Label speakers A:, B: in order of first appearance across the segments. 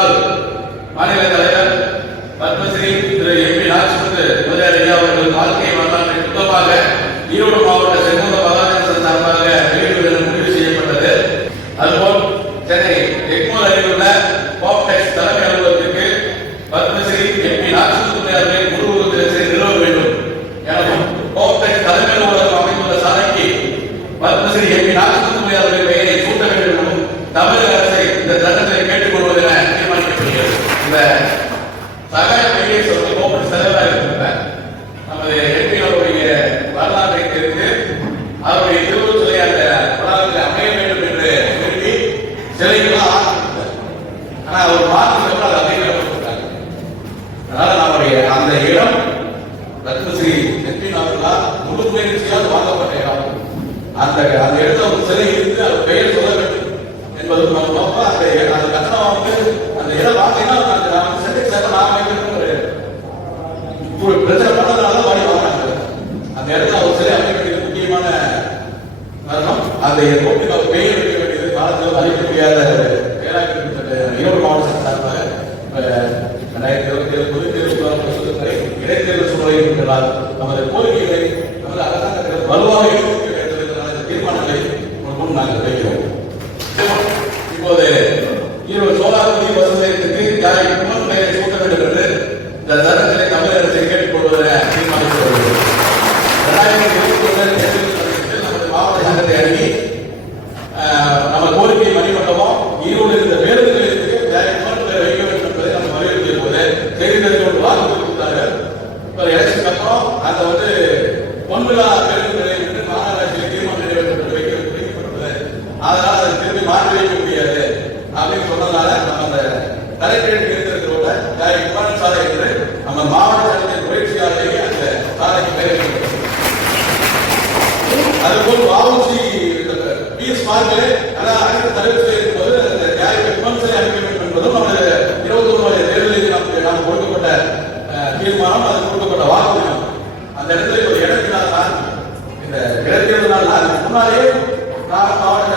A: முன்னாள் மாநில தலைவர் பத்மஸ்ரீ திரு எம் பி ராஜ்குந்து முதலியார் ஐயா அவர்கள் வாழ்க்கை வரலாற்றை மொத்தமாக ஈரோடு மாவட்ட செங்கோத மகாராஜன் சார்பாக வெளியிடுவது முடிவு செய்யப்பட்டது. அதுபோல் சென்னை எக்மோர் அருகிலுள்ள பாப்டெக்ஸ் தலைமை அலுவலகத்திற்கு பத்மஸ்ரீ எம் பி ராஜ்குந்து அவர்களை உருவகத்திற்கு நிறுவ வேண்டும். எனவும் பாப்டெக்ஸ் தலைமை அலுவலகம் அமைந்துள்ள சாலைக்கு பத்மஸ்ரீ எம் பி ராஜ்குந்து அவர்களை அவருடைய திருவுருவ சிலை அந்த அமைய வேண்டும் என்று விரும்பி சிலைகளாக ஆரம்பித்தார் ஆனா அவர் மாற்றத்துக்கு அதை அமைக்கப்பட்டிருக்காங்க அதனால நம்முடைய அந்த இடம் ரத்னஸ்ரீ நெற்றின் அவர்களால் முழு முயற்சியால் வாங்கப்பட்ட இடம். அந்த அந்த இடத்துல ஒரு சிலை இருந்து அது பெயர் சொல்ல வேண்டும் என்பது நம்ம நோக்கம் அந்த அந்த கட்டணம் வந்து அந்த இடம் வாங்கினா அந்த நம்ம ஒரு ஒரு பிரச்சனை பண்ணதுனால தான் வாங்கி வாங்கினாங்க அந்த இடத்துல ஒரு சிலை அமைக்க வேண்டியது முக்கியமான காரணம் அந்த கோப்பில் அவர் பெயர் வைக்க வேண்டியது காலத்தில் அழிக்க முடியாத வேளாண் ஈரோடு மாவட்ட சார்பாக ரெண்டாயிரத்தி இருபத்தி ஏழு பொதுத் தேர்வு சுதந்திரை இடைத்தேர்தல் சூழலை இருக்கிறார் நமது கோரிக்கைகளை நமது அரசாங்கத்தில் வலுவாக அந்த தீர்மானங்களை முன் நாங்கள் வைக்கிறோம். இப்போது ஈரோடு சோலாபதி பஸ் நிலையத்துக்கு யாரை குமரன் பெயரை சூட்ட வேண்டும் என்று இந்த தருணத்திலே தமிழக அரசை ரெண்டாயிரத்தி இருபத்தி ஒன்று நமது மாவட்ட சங்கத்தை அணுகி ஆஹ், நம்ம கோரிக்கை மணிமண்டபம் ஈரோடு இருந்த பேருந்து நிலையத்துக்கு வேற குமரன் பெயர் வைக்க வேண்டும் என்பதை நம்ம வலியுறுத்திய போது செய்தி தெரிந்து கொண்டு வாக்கு கொடுத்தார்கள் இப்போ எலெக்ஷனுக்கு அப்புறம் அதை வந்து பொன்விழா பேருந்து நிலையம் என்று மாநகராட்சியில் தீர்மானம் நிறைவேற்றப்பட்டு வைக்க வைக்கப்பட்டுள்ளது அதனால அதை திரும்பி மாற்றி வைக்க முடியாது அப்படின்னு சொன்னதால நம்ம அந்த தலைக்கீழ் இருக்கிறதோட குமரன் சாலை என்று நம்ம மாவட்ட சங்கத்தின் முயற்சியாலேயே அந்த சாலைக்கு பெயர் அதுபோல் வாவுசி பிஎஸ் பார்க்கலே அதான் அடுத்த தலைவர் செய்யும்போது அந்த நியாய விமர்சனை அளிக்க வேண்டும் என்பதும் நமது இருபத்தி ஒன்பது தேர்தலில் நமக்கு நாம் கொடுக்கப்பட்ட அஹ், தீர்மானம் அது கொடுக்கப்பட்ட வாக்குறுதியும் அந்த இடத்துல ஒரு இடத்தினால் தான் இந்த இடைத்தேர்தல் நாள் முன்னாலே நான் மாவட்ட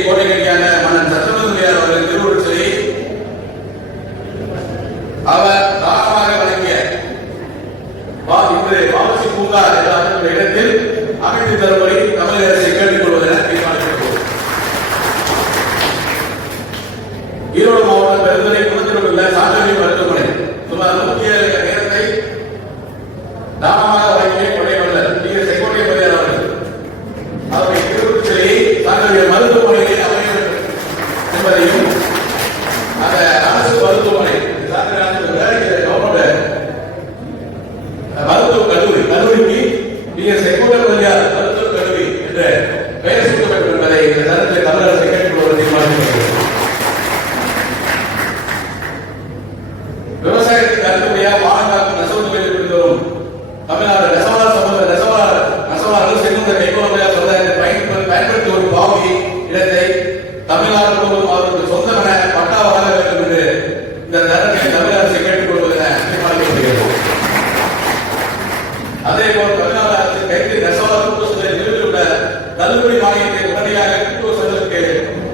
A: கோடைக்கடியான மன்னன் சத்திரமந்திரியார் அவர்கள் திருவுருள் சிலையை அவர் தானமாக வழங்கிய வா- இன்று வாசி பூங்கா இடத்தில் அமைத்து தரும்படி தமிழக அரசை கேட்டுக்கொள்வதென தீர்மானிக்கப்பட்டது. ஈரோடு மாவட்டம் பெருந்துறை குளத்தில் உள்ள சாத்தனி மருத்துவமனை. சுமார் நூற்றி ஏழு நேரத்தை தானமாக வழங்கிய கொடைவல்லர் டி எஸ் செங்கோட்டை பெரியார் அவர்கள். அவருடைய திருவுருள் சிலையை தங்களுடைய மருத்துவமனையில் அமைய வேண்டும் என்பதையும் அந்த அரசு மருத்துவமனை சாத்திரை அரசு வேலைக்கு கவர்மெண்ட் மருத்துவ கல்லூரி கல்லூரிக்கு நீங்க எஸ் செங்கோட்டை பெரியார் மருத்துவ கல்வி என்ற பெயர் சூட்ட வேண்டும் என்பதை இந்த தரத்தில் தமிழக அரசு கேட்டுக்கொள்வது தீர்மானிக்கிறது விவசாயத்துக்கு அடுத்தபடியாக வானங்காக்கும் நெசவு தொழிலில் இருந்து வரும் தமிழ்நாடு நெசவாளர் சமூக நெசவாளர் நெசவாளர்கள் செங்குந்த கைகோளமையார் சமுதாயத்தை பயன்படுத்தி பயன்படுத்தி வரும் பாவி இடத்தை தமிழ்நாடு முழுவதும் அவர்களுக்கு சொந்தமென பட்டா வழங்க வேண்டும் என்று இந்த தரத்தில் தமிழக அரசை கேட்டுக்கொள்வது தீர்மானிக்கப்படுகிறது. அதே போன்று தள்ளுபடி மானியத்தை உடனடியாக கூட்டுறவு சங்கத்திற்கு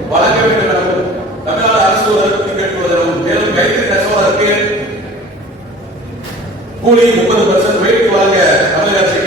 A: வழங்க வேண்டும் எனவும் தமிழ்நாடு அரசு ஒரு அறிவிப்பு மேலும் கைது நெசவாளருக்கு கூலி முப்பது பர்சன்ட் வெயிட் வழங்க தமிழக அரசு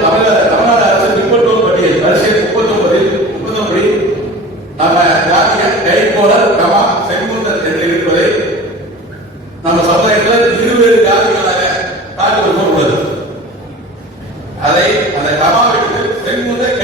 A: தமிழக அரசு முப்பத்தொன்பது அரசியல் முப்பத்தொன்பது முப்பத்தொன்பது நம்ம ஜாதிய கைகோளர் கமா செங்குந்தன் என்று இருப்பதை நம்ம சமுதாயத்தில் இருவேறு அதை அந்த கமாவிற்கு செங்குந்தன்